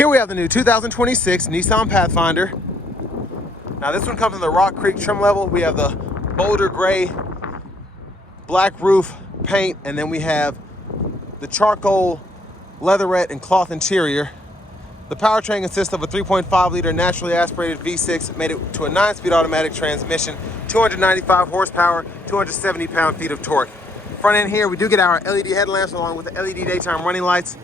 Here we have the new 2026 Nissan Pathfinder. Now this one comes in the Rock Creek trim level. We have the Boulder Gray black roof paint, and then we have the charcoal leatherette and cloth interior. The powertrain consists of a 3.5 liter naturally aspirated V6 made it to a 9-speed automatic transmission, 295 horsepower, 270 pound-feet of torque. Front end here, we do get our LED headlamps along with the LED daytime running lights.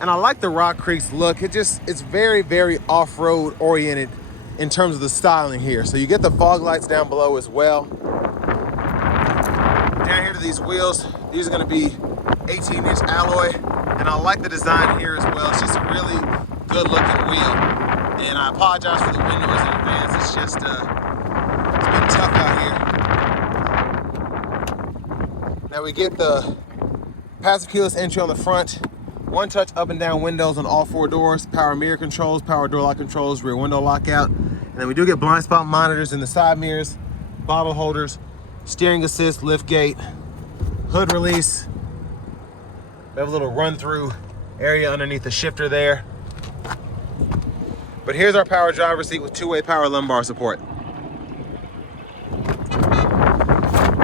And I like the Rock Creek's look. It's very, very off-road oriented in terms of the styling here. So you get the fog lights down below as well. Down here to these wheels, these are gonna be 18-inch alloy. And I like the design here as well. It's just a really good looking wheel. And I apologize for the wind noise in advance. It's just, it's been tough out here. Now we get the passive keyless entry on the front. One-touch up and down windows on all 4 doors, power mirror controls, power door lock controls, rear window lockout. And then we do get blind spot monitors in the side mirrors, bottle holders, steering assist, lift gate, hood release. We have a little run-through area underneath the shifter there. But here's our power driver's seat with 2-way power lumbar support.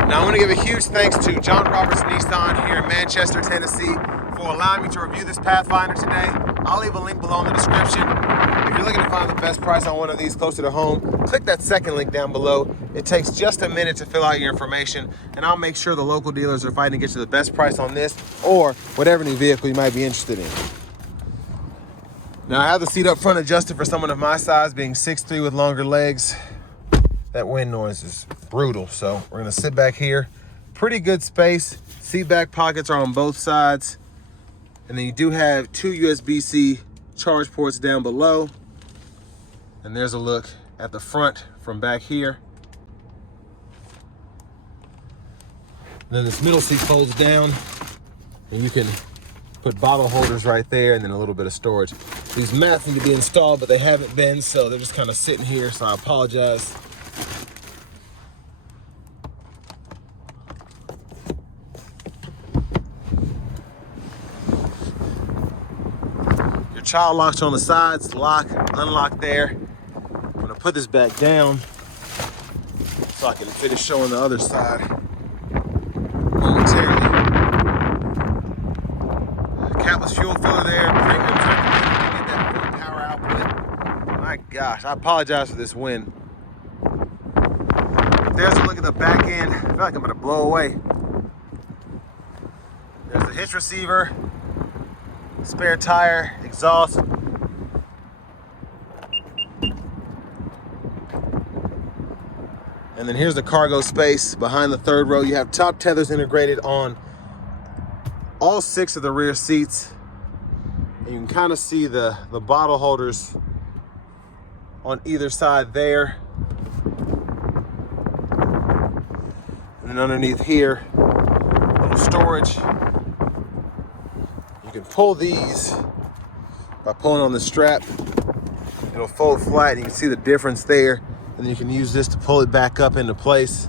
Now I want to give a huge thanks to John Roberts Nissan here in Manchester, Tennessee, for allowing me to review this Pathfinder today. I'll leave a link below in the description. If you're looking to find the best price on one of these closer to home, click that second link down below. It takes just a minute to fill out your information, and I'll make sure the local dealers are fighting to get you the best price on this or whatever new vehicle you might be interested in. Now I have the seat up front adjusted for someone of my size, being 6'3" with longer legs. That wind noise is brutal, so we're gonna sit back here. Pretty good space. Seat back pockets are on both sides. And then you do have 2 USB-C charge ports down below. And there's a look at the front from back here. And then this middle seat folds down, and you can put bottle holders right there, and then a little bit of storage. These mats need to be installed, but they haven't been, so they're just kind of sitting here, so I apologize. Child locks on the sides, lock, unlock there. I'm gonna put this back down so I can finish showing the other side momentarily. Capless fuel filler there. Premium's recommended to get that full power output. My gosh, I apologize for this wind. But there's a look at the back end. I feel like I'm gonna blow away. There's the hitch receiver, spare tire, exhaust. And then here's the cargo space. Behind the third row, you have top tethers integrated on all 6 of the rear seats. And you can kind of see the bottle holders on either side there. And then underneath here, a little storage. You can pull these by pulling on the strap. It'll fold flat, and you can see the difference there. And then you can use this to pull it back up into place.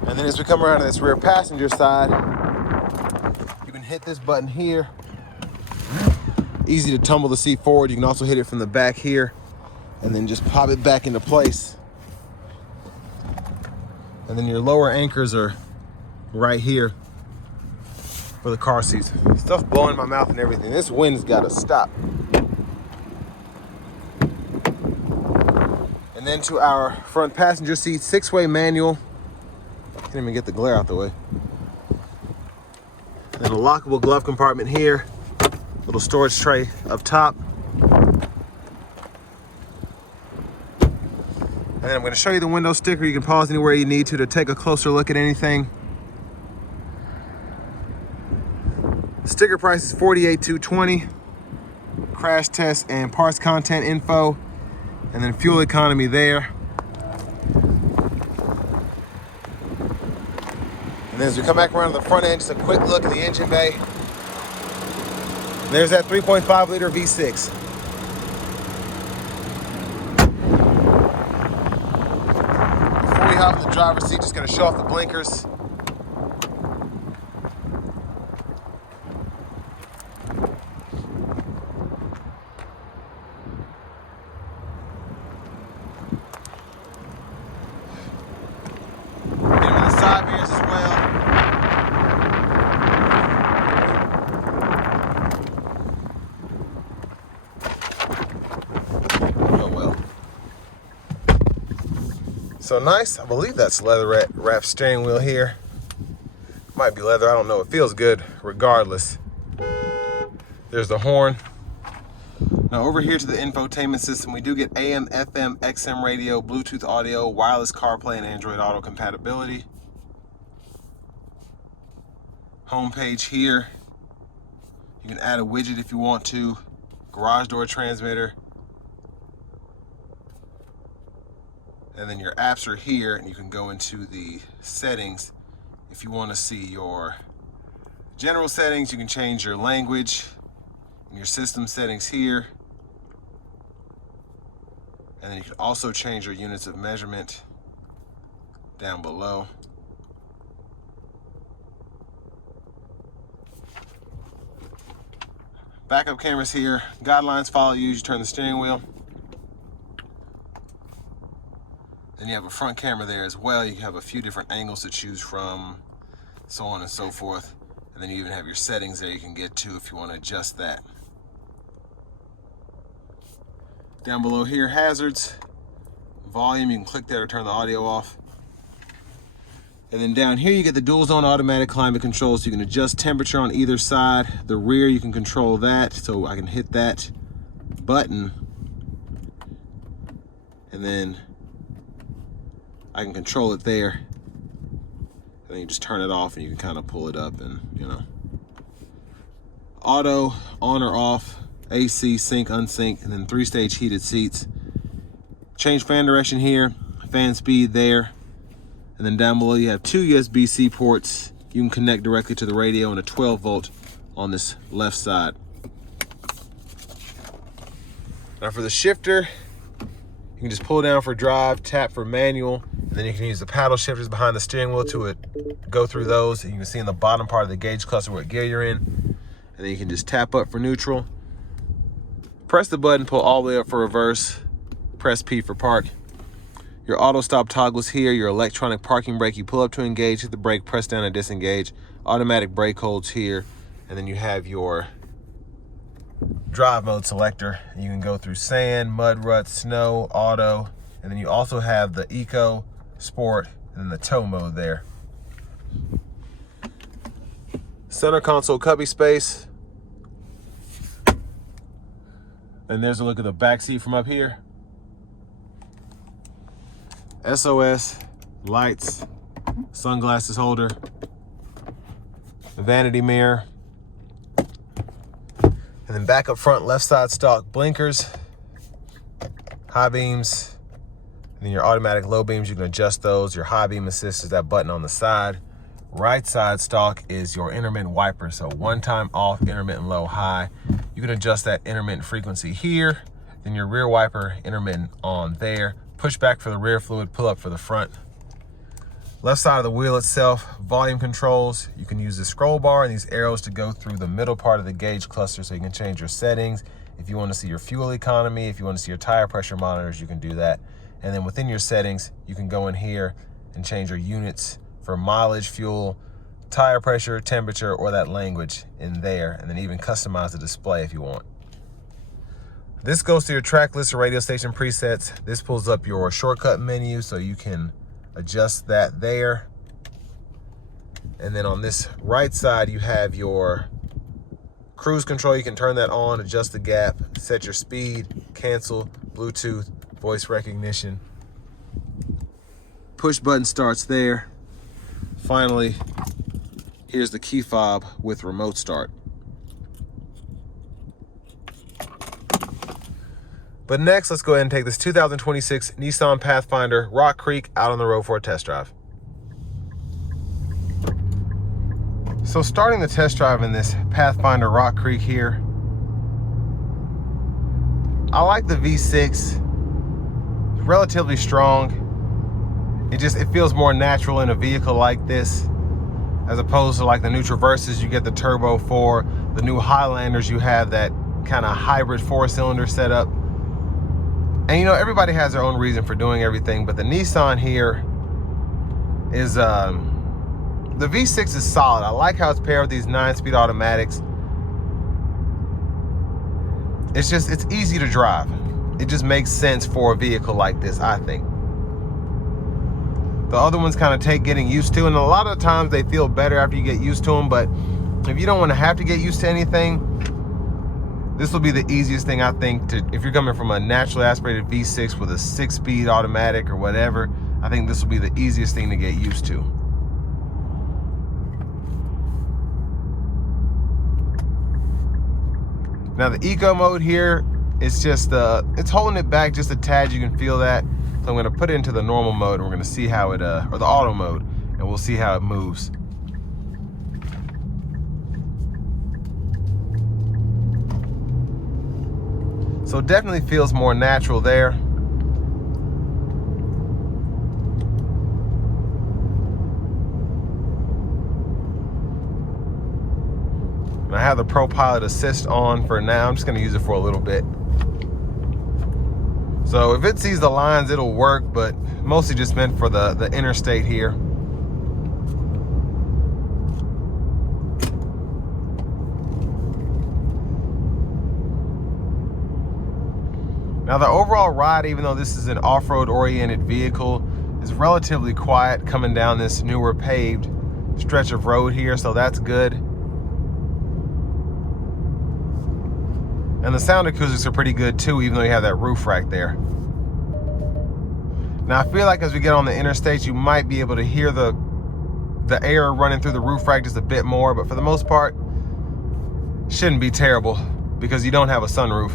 And then as we come around to this rear passenger side, you can hit this button here. Easy to tumble the seat forward. You can also hit it from the back here and then just pop it back into place. And then your lower anchors are right here for the car seats. Stuff's blowing in my mouth and everything. This wind's gotta stop. And then to our front passenger seat, 6-way manual. Can't even get the glare out the way. Then a lockable glove compartment here. Little storage tray up top. And then I'm gonna show you the window sticker. You can pause anywhere you need to take a closer look at anything. The sticker price is $48,220. Crash test and parts content info, and then fuel economy there. And then as we come back around to the front end, just a quick look at the engine bay. There's that 3.5 liter V6. Before we hop in the driver's seat, just gonna show off the blinkers. side mirrors as well. So nice. I believe that's leather wrapped steering wheel here. Might be leather, I don't know. It feels good regardless. There's the horn. Now over here to the infotainment system, we do get AM, FM, XM radio, Bluetooth audio, wireless CarPlay, and Android Auto compatibility. Home page here. You can add a widget if you want to. Garage door transmitter. And then your apps are here, and you can go into the settings. If you want to see your general settings, you can change your language and your system settings here. And then you can also change your units of measurement down below. Backup cameras here. Guidelines follow you as you turn the steering wheel. Then you have a front camera there as well. You have a few different angles to choose from, so on and so forth. And then you even have your settings there you can get to if you want to adjust that. Down below here, hazards, volume, you can click there to turn the audio off. And then down here you get the dual zone automatic climate control, so you can adjust temperature on either side. The rear, you can control that, so I can hit that button and then I can control it there, and then you just turn it off and you can kind of pull it up and, you know. Auto, on or off, AC, sync, unsync, and then 3-stage heated seats. Change fan direction here, fan speed there, and then down below you have 2 USB-C ports. You can connect directly to the radio and a 12-volt on this left side. Now for the shifter, you can just pull down for drive, tap for manual, and then you can use the paddle shifters behind the steering wheel to go through those. And you can see in the bottom part of the gauge cluster what gear you're in. And then you can just tap up for neutral. Press the button, pull all the way up for reverse. Press P for park. Your auto stop toggles here, your electronic parking brake. You pull up to engage, hit the brake, press down to disengage. Automatic brake holds here. And then you have your drive mode selector. You can go through sand, mud ruts, snow, auto, and then you also have the eco, sport, and then the tow mode there. Center console cubby space. And there's a look at the back seat from up here. SOS, lights, sunglasses holder, vanity mirror. And then back up front, left side stock blinkers, high beams, and then your automatic low beams, you can adjust those. Your high beam assist is that button on the side. Right side stock is your intermittent wiper. So one time off, intermittent low, high. You can adjust that intermittent frequency here. Then your rear wiper, intermittent on there. Push back for the rear fluid, pull up for the front. Left side of the wheel itself, volume controls. You can use the scroll bar and these arrows to go through the middle part of the gauge cluster so you can change your settings. If you want to see your fuel economy, if you want to see your tire pressure monitors, you can do that. And then within your settings, you can go in here and change your units for mileage, fuel, tire pressure, temperature, or that language in there. And then even customize the display if you want. This goes to your track list or radio station presets. This pulls up your shortcut menu so you can adjust that there. And then on this right side, you have your cruise control. You can turn that on, adjust the gap, set your speed, cancel, Bluetooth, voice recognition. Push button starts there. Finally, here's the key fob with remote start. But next, let's go ahead and take this 2026 Nissan Pathfinder Rock Creek out on the road for a test drive. So starting the test drive in this Pathfinder Rock Creek here, I like the V6. It's relatively strong. It feels more natural in a vehicle like this, as opposed to like the new Traverses, you get the turbo 4. The new Highlanders, you have that kind of hybrid 4-cylinder setup. And you know, everybody has their own reason for doing everything, but the Nissan here is the V6 is solid. I like how it's paired with these 9-speed automatics. It's easy to drive. It just makes sense for a vehicle like this, I think. The other ones kind of take getting used to, and a lot of times they feel better after you get used to them, but if you don't want to have to get used to anything, this will be the easiest thing, I think, if you're coming from a naturally aspirated V6 with a 6-speed automatic or whatever, I think this will be the easiest thing to get used to. Now the eco mode here, it's just, it's holding it back just a tad, you can feel that. So I'm gonna put it into the normal mode and we're gonna see how it, or the auto mode, and we'll see how it moves. So it definitely feels more natural there. And I have the Pro Pilot Assist on for now. I'm just gonna use it for a little bit. So if it sees the lines, it'll work, but mostly just meant for the interstate here. Now the overall ride, even though this is an off-road oriented vehicle, is relatively quiet coming down this newer paved stretch of road here, so that's good. And the sound acoustics are pretty good too, even though you have that roof rack there. Now I feel like as we get on the interstates, you might be able to hear the air running through the roof rack just a bit more, but for the most part, shouldn't be terrible because you don't have a sunroof.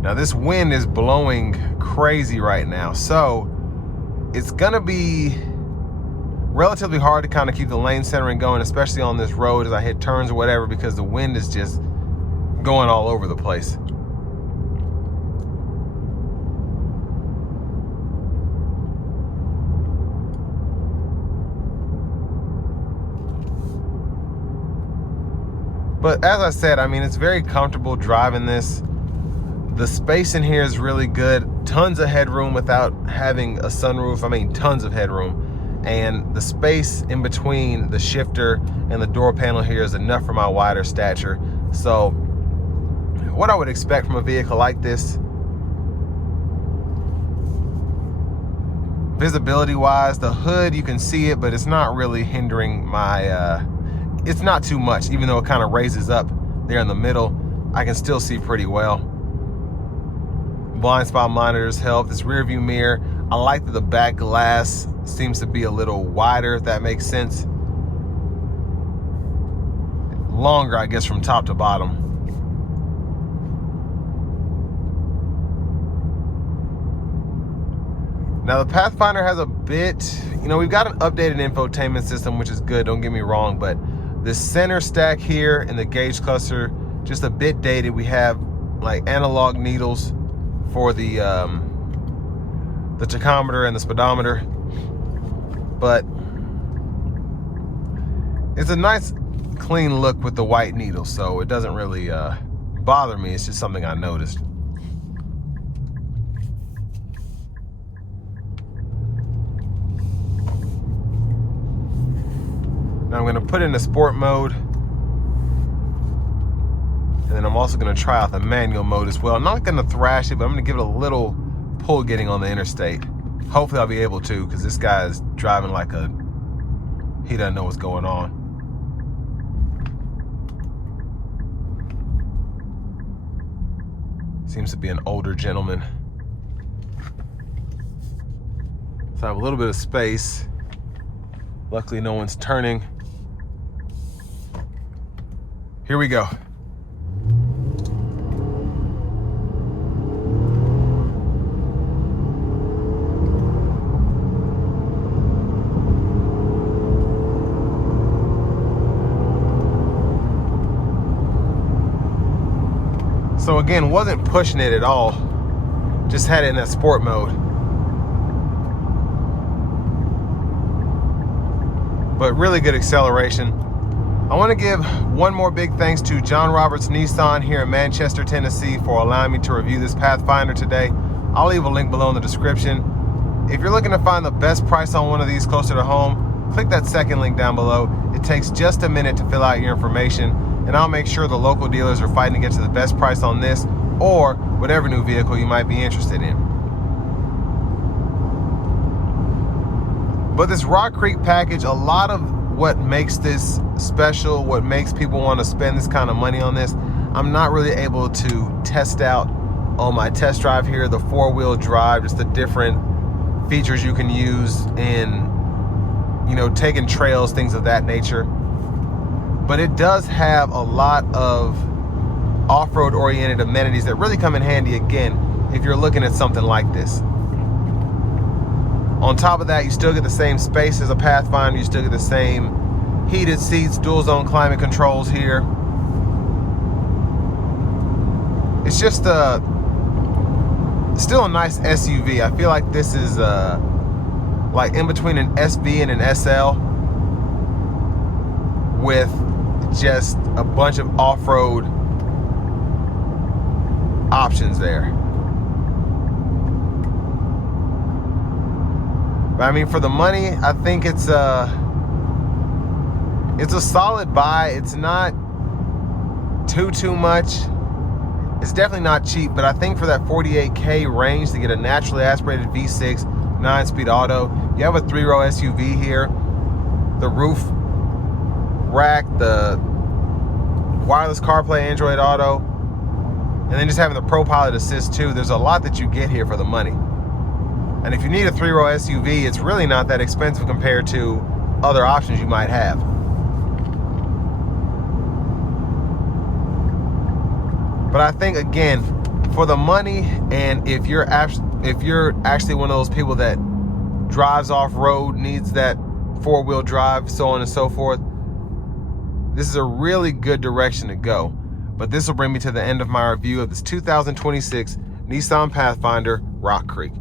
Now this wind is blowing crazy right now, so it's gonna be relatively hard to kind of keep the lane centering going, especially on this road as I hit turns or whatever, because the wind is just going all over the place. But as I said, I mean, it's very comfortable driving this. The space in here is really good. Tons of headroom without having a sunroof. I mean, tons of headroom. And the space in between the shifter and the door panel here is enough for my wider stature. So what I would expect from a vehicle like this, visibility wise, the hood, you can see it, but it's not really hindering my, it's not too much. Even though it kind of raises up there in the middle, I can still see pretty well. Blind spot monitors help. This rear view mirror, I like that the back glass seems to be a little wider, if that makes sense. Longer, I guess, from top to bottom. Now the Pathfinder has a bit, you know, we've got an updated infotainment system, which is good, don't get me wrong, but the center stack here and the gauge cluster, just a bit dated. We have like analog needles for the tachometer and the speedometer, but it's a nice clean look with the white needles, so it doesn't really bother me. It's just something I noticed. Now I'm going to put in the sport mode, and then I'm also going to try out the manual mode as well. I'm not going to thrash it, but I'm going to give it a little pull getting on the interstate. Hopefully I'll be able to, because this guy is driving like he doesn't know what's going on. Seems to be an older gentleman. So I have a little bit of space. Luckily no one's turning. Here we go. So again, wasn't pushing it at all. Just had it in that sport mode. But really good acceleration. I want to give one more big thanks to John Roberts Nissan here in Manchester, Tennessee for allowing me to review this Pathfinder today. I'll leave a link below in the description. If you're looking to find the best price on one of these closer to home, click that second link down below. It takes just a minute to fill out your information, and I'll make sure the local dealers are fighting to get to the best price on this or whatever new vehicle you might be interested in. But this Rock Creek package, a lot of what makes this special, what makes people want to spend this kind of money on this, I'm not really able to test out on my test drive here. The 4-wheel drive, just the different features you can use in, you know, taking trails, things of that nature. But it does have a lot of off-road oriented amenities that really come in handy again if you're looking at something like this. On top of that, you still get the same space as a Pathfinder. You still get the same heated seats, dual zone climate controls here. It's just still a nice SUV. I feel like this is like in between an SV and an SL with just a bunch of off-road options there. But I mean, for the money, I think it's a solid buy. It's not too much. It's definitely not cheap, but I think for that 48K range to get a naturally aspirated V6 9-speed auto, you have a 3-row SUV here, the roof rack, the wireless CarPlay, Android Auto, and then just having the Pro Pilot Assist too. There's a lot that you get here for the money. And if you need a 3-row SUV, it's really not that expensive compared to other options you might have. But I think, again, for the money, and if you're actually one of those people that drives off-road, needs that 4-wheel drive, so on and so forth, this is a really good direction to go. But this will bring me to the end of my review of this 2026 Nissan Pathfinder Rock Creek.